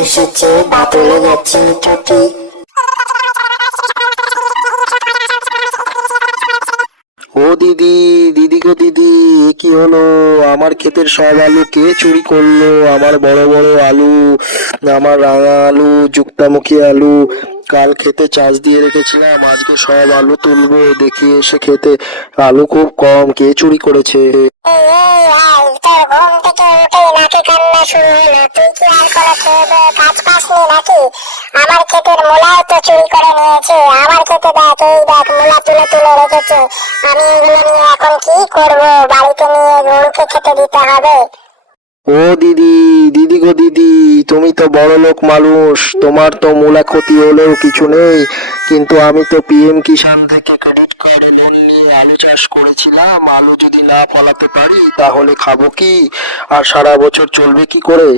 এসেছে বাদলে গেছে ছুটি ও দিদি দিদি গো দিদি এ কি হলো? আমার ক্ষেতের সব আলু কে চুরি করল? আমার বড় বড় আলু আমার রাঙা আলু যুক্তামুখী আলু কাল খেতে চাষ দিয়ে রেখেছিলাম আজকে সব আলু তুলবো দেখি এসে খেতে আলু খুব কম কে চুরি করেছে? শুরু হলো। তুই কি আর কোনো খেয়ে দেয়ে কাজ পাসনি নাকি? আমার ক্ষেতের মূলাও তো চুরি করে নিয়েছে। আমার ক্ষেতে দেখ এই দেখ, মূলা তুলে তুলে রেখেছে। আমি এগুলো নিয়ে এখন কি করব? বাড়িতে নিয়ে গরুকে খেতে দিতে হবে। ও দিদি দিদি গো দিদি, তুমি তো বড় লোক মানুষ, তোমার তো মূলা ক্ষতি হলেও কিছু নেই, কিন্তু আমি তো পিএম কিষাণ থেকে ক্রেডিট কার্ড লোন নিয়ে আলু চাষ করেছিলাম, আলু যদি না ফলাতে পারি তাহলে খাব কি? আর সারা বছর চলবে কি করে?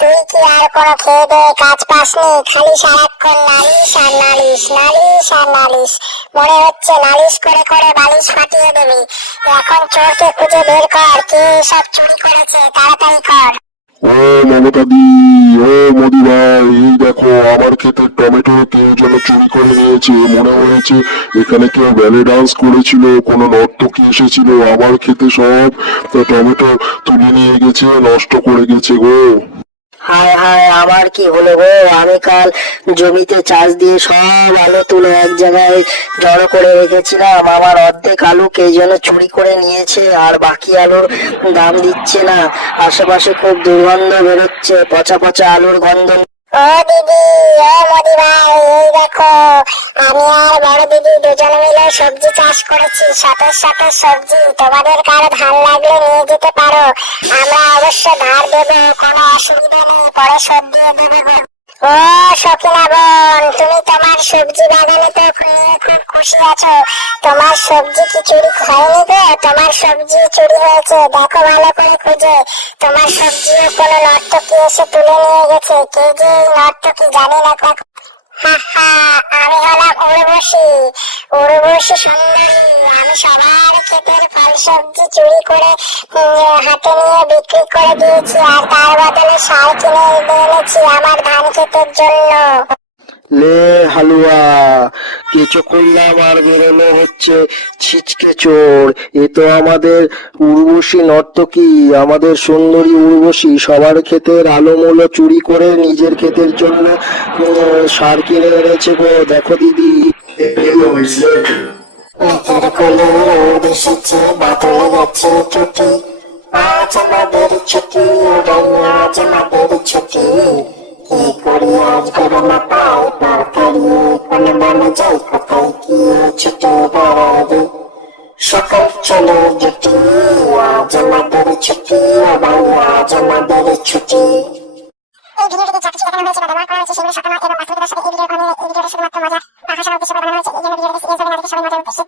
তুই কি আর কোনো খেয়ে দেয়ে কাজ পাসনি? খালি সারাক্ষণ নালিশ আর নালিশ নালিশ আর নালিশ। মনে হচ্ছে নালিশ করে করে বালিশ ফাটিয়ে দেবি। এখন চোরকে খুঁজে বের কর, কে সব চুরি করেছে, তাড়াতাড়ি কর। ও মমতা দি, ও মোদি ভাই, এই দেখো, আমার ক্ষেতের টমেটো কেউ যেন চুরি করে নিয়েছে। মনে হয়েছে এখানে কেউ ব্যালে ডান্স করেছিল, কোনো নর্তকী এসেছিল। আমার ক্ষেতে সব টমেটো তুলে নিয়ে গেছে, নষ্ট করে গেছে গো। আবার কি হলো গো? আমি কাল জমিতে চাষ দিয়ে সব আলো তুলে এক জায়গায় জড়ো করে রেখেছিলাম। আমার অর্ধেক আলু কে যেন চুরি করে নিয়েছে, আর বাকি আলুর দাম দিচ্ছে না। আশেপাশে খুব দুর্গন্ধ বেরোচ্ছে, পচা পচা আলুর গন্ধ ও দিদি, ও মোদি ভাই, এই দেখো, আমি আর বড় দিদি দুজন মিলে সবজি চাষ করেছি শত শত সবজি তোমাদের কারও ধান লাগলে নিয়ে যেতে পারো আমরা অবশ্য ধার দেবো, কোনো অসুবিধা নেই, পরে শোধ দিয়ে দেবে। ও সখিনা বোন, তুমি তোমার সবজি বাগানে তো খুব খুশি আছো? তোমার সবজি কি চুরি হয়নি গো? তোমার সবজি চুরি হয়েছে। দেখো ভালো করে খুঁজে। তোমার সবজিও কোনো নর্তকী এসে তুলে নিয়ে গেছে। কে যে নর্তকী জানি না আমি হলাম উর্বশী। উর্বশী সুন্দরী আমি সবার ক্ষেতের ফল সবজি চুরি করে হাতে নিয়ে বিক্রি করে দিয়েছি। আর তার বদলে সার কিনে আমার ধান ক্ষেতের জন্য। লে হালুয়া কেঁচো করলাম আর বেরোলো হচ্ছে। ছিচকে চোর, এ তো আমাদের উর্বশী নর্তকী, আমাদের সুন্দরী উর্বশী। সবার ক্ষেতের আলো মূলো চুরি করে নিজের ক্ষেতের জন্য সার কিনে এনেছে গো। দেখো দিদি। ছুটি। আজ আমাদের ছুটি কি করি আজ গরম পাই ছুটি বেড়াবে সকাল চলো জুটি আজ আমাদের ছুটি, আবার আজ আমাদের ছুটি। এই ভিডিওটিতে যা কিছু দেখানো হয়েছে সেগুলো সকাল এবং বাস্তবতার সাথে এই ভিডিওর বানানো এই ভিডিওটা শুধুমাত্র মজা বা হাসানোর উদ্দেশ্যে বানানো হয়েছে। এই জন্য ভিডিওটি এই জন্য নারীকে সবাই মজার উদ্দেশ্যে